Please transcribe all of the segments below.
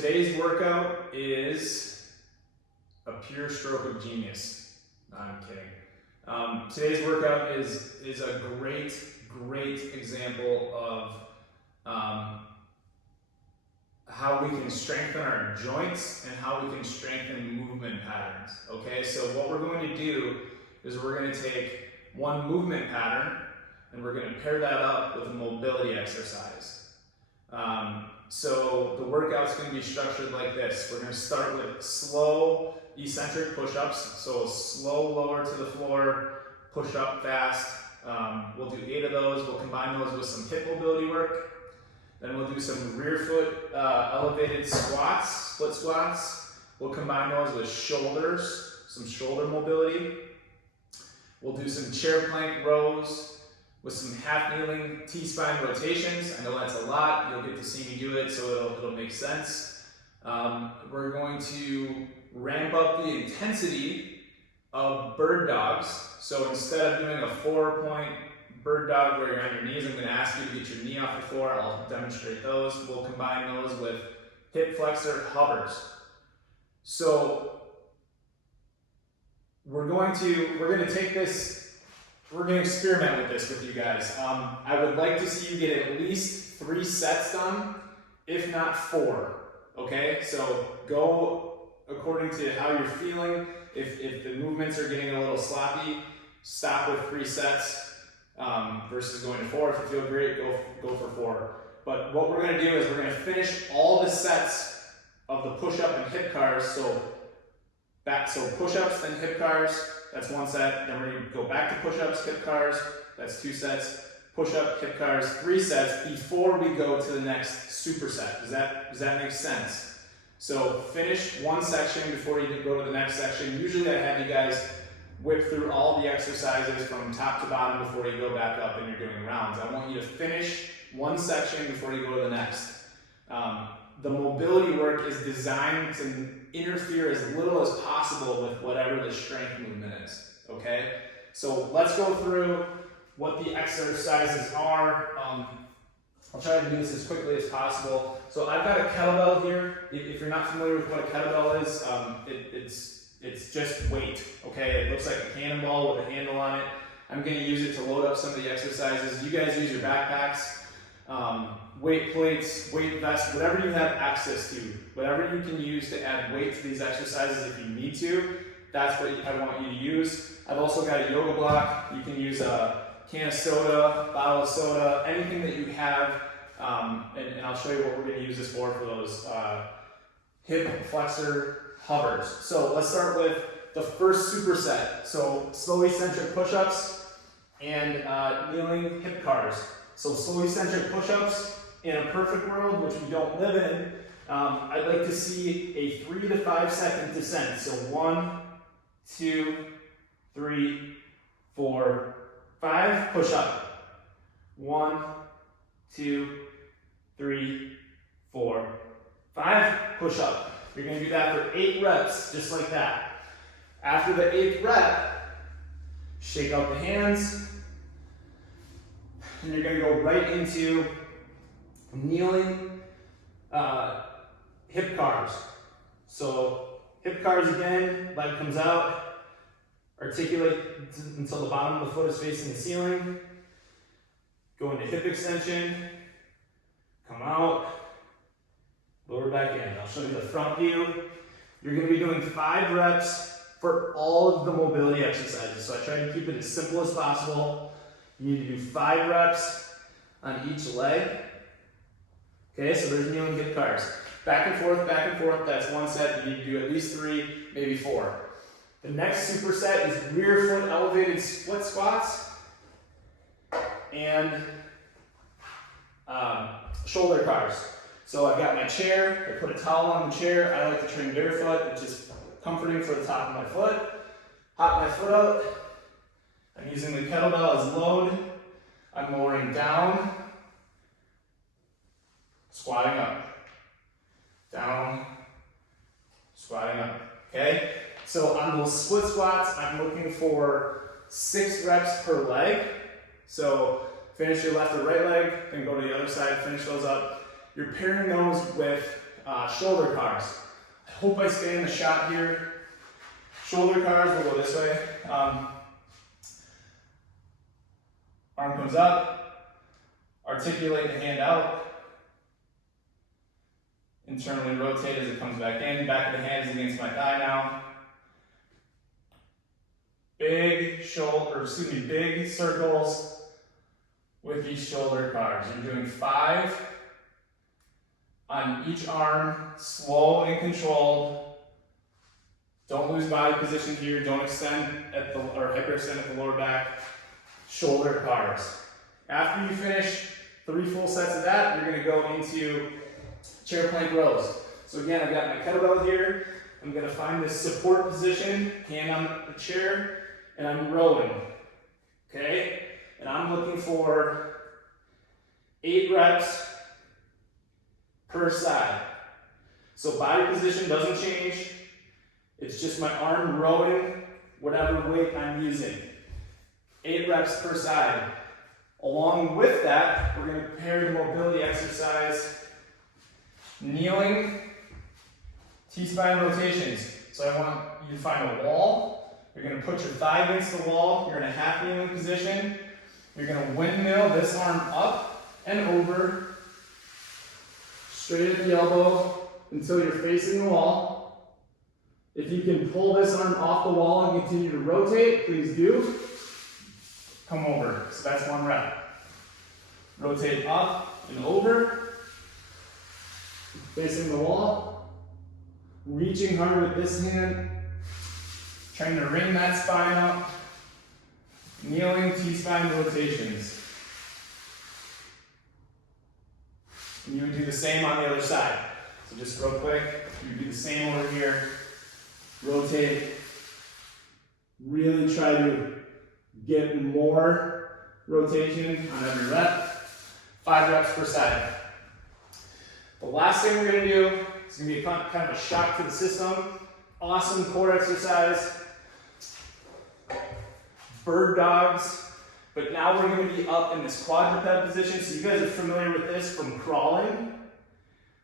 Today's workout is a pure stroke of genius. No, I'm kidding. Today's workout is a great example of how we can strengthen our joints and how we can strengthen movement patterns. Okay, so what we're going to do is we're going to take one movement pattern and we're going to pair that up with a mobility exercise. So the workout's going to be structured like this. We're going to start with slow eccentric push-ups. So slow lower to the floor, push up fast. We'll do 8 of those. We'll combine those with some hip mobility work. Then we'll do some rear foot elevated squats, split squats. We'll combine those with shoulders, some shoulder mobility. We'll do some chair plank rows with some half kneeling T-spine rotations. I know that's a lot. You'll get to see me do it, so it'll make sense. We're going to ramp up the intensity of bird dogs. So instead of doing a 4-point bird dog where you're on your knees, I'm going to ask you to get your knee off the floor. I'll demonstrate those. We'll combine those with hip flexor hovers. So we're going to take this. We're going to experiment with this with you guys. I would like to see you get at least 3 sets done, if not 4. Okay, so go according to how you're feeling. If the movements are getting a little sloppy, stop with 3 sets versus going to 4. If you feel great, go for 4. But what we're going to do is we're going to finish all the sets of the push-up and hip cars. So push-ups and hip cars. That's 1 set. Then we're going to go back to push-ups, hip cars. That's 2 sets. Push-up, hip cars, 3 sets before we go to the next superset. Does that make sense? So finish 1 section before you go to the next section. Usually I have you guys whip through all the exercises from top to bottom before you go back up and you're doing rounds. I want you to finish 1 section before you go to the next. The mobility work is designed to interfere as little as possible with whatever the strength movement is, okay? So let's go through what the exercises are. I'll try to do this as quickly as possible. So I've got a kettlebell here. If you're not familiar with what a kettlebell is, it's just weight, okay? It looks like a cannonball with a handle on it. I'm gonna use it to load up some of the exercises. You guys use your backpacks, weight plates, weight vests, whatever you have access to, whatever you can use to add weight to these exercises if you need to, that's what I want you to use. I've also got a yoga block. You can use a can of soda, bottle of soda, anything that you have, and I'll show you what we're going to use this for those hip flexor hovers. So let's start with the first superset. So slow eccentric push-ups and kneeling hip cars. So slow eccentric push-ups. In a perfect world, which we don't live in, I'd like to see a 3 to 5 second descent. So 1, 2, 3, 4, 5, push up. 1, 2, 3, 4, 5, push up. You're going to do that for 8 reps, just like that. After the 8th rep, shake out the hands, and you're going to go right into kneeling hip cars. So hip cars again, leg comes out, articulate until the bottom of the foot is facing the ceiling. Go into hip extension, come out, lower back in. I'll show you the front view. You're going to be doing 5 reps for all of the mobility exercises. So I try to keep it as simple as possible. You need to do 5 reps on each leg. Okay, so there's kneeling hip cars. Back and forth, that's 1 set. You need to do at least 3, maybe 4. The next superset is rear foot elevated split squats and shoulder cars. So I've got my chair, I put a towel on the chair. I like to train barefoot, it's just comforting for the top of my foot. Hop my foot out. I'm using the kettlebell as load. I'm lowering down. Squatting up, down, squatting up, okay? So on those split squats, I'm looking for 6 reps per leg. So finish your left or right leg, then go to the other side, finish those up. You're pairing those with shoulder cars. I hope I stay in the shot here. Shoulder cars, we'll go this way. Arm comes up, articulate the hand out, internally rotate as it comes back in, back of the hand is against my thigh now. Big circles with these shoulder cars. You're doing 5 on each arm, slow and controlled. Don't lose body position here. Don't extend or hyperextend at the lower back. Shoulder cars. After you finish 3 full sets of that, you're going to go into chair plank rows. So again, I've got my kettlebell here. I'm going to find this support position, hand on the chair, and I'm rowing. Okay? And I'm looking for 8 reps per side. So body position doesn't change. It's just my arm rowing whatever weight I'm using. 8 reps per side. Along with that, we're going to pair the mobility exercise, kneeling, T-spine rotations. So I want you to find a wall. You're going to put your thigh against the wall. You're in a half kneeling position. You're going to windmill this arm up and over, straight at the elbow until you're facing the wall. If you can pull this arm off the wall and continue to rotate, please do. Come over. So that's 1 rep. Rotate up and over, facing the wall, reaching hard with this hand, trying to ring that spine up, kneeling T-spine rotations. And you would do the same on the other side. So just real quick, you do the same over here. Rotate. Really try to get more rotation on every rep. 5 reps per side. The last thing we're going to do is going to be kind of a shock to the system. Awesome core exercise. Bird dogs. But now we're going to be up in this quadruped position. So you guys are familiar with this from crawling.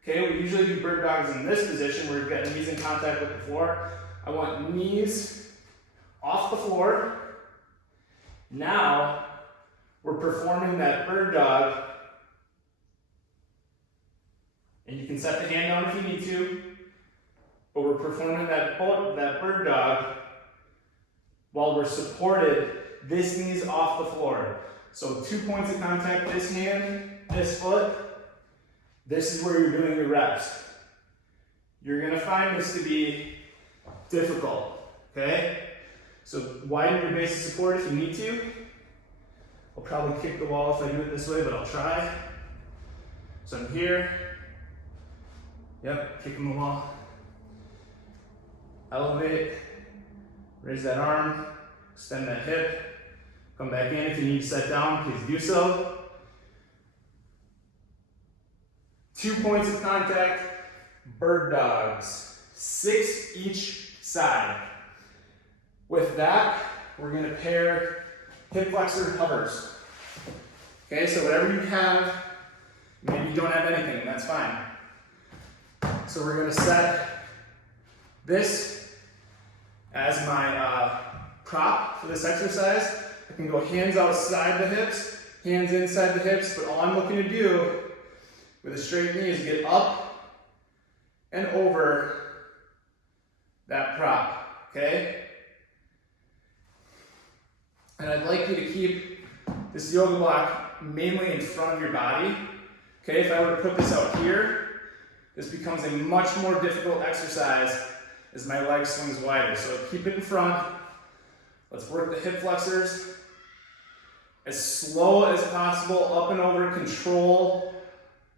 Okay, we usually do bird dogs in this position where we've got knees in contact with the floor. I want knees off the floor. Now we're performing that bird dog. And you can set the hand down if you need to. But we're performing that bird dog while we're supported, this knee's off the floor. So 2 points of contact, this hand, this foot. This is where you're doing your reps. You're going to find this to be difficult, okay? So widen your base of support if you need to. I'll probably kick the wall if I do it this way, but I'll try. So I'm here. Yep, kicking the wall. Elevate. Raise that arm. Extend that hip. Come back in. If you need to set down, please do so. 2 points of contact. Bird dogs. 6 each side. With that, we're going to pair hip flexor hovers. Okay, so whatever you have, maybe you don't have anything, that's fine. So we're going to set this as my prop for this exercise. I can go hands outside the hips, hands inside the hips, but all I'm looking to do with a straight knee is get up and over that prop, okay? And I'd like you to keep this yoga block mainly in front of your body. Okay, if I were to put this out here, this becomes a much more difficult exercise as my leg swings wider. So keep it in front. Let's work the hip flexors. As slow as possible, up and over, control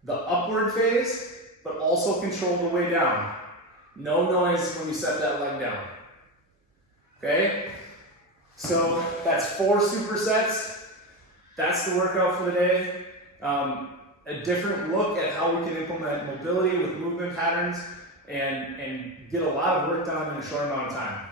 the upward phase, but also control the way down. No noise when you set that leg down. Okay? So that's 4 supersets. That's the workout for the day. A different look at how we can implement mobility with movement patterns and get a lot of work done in a short amount of time.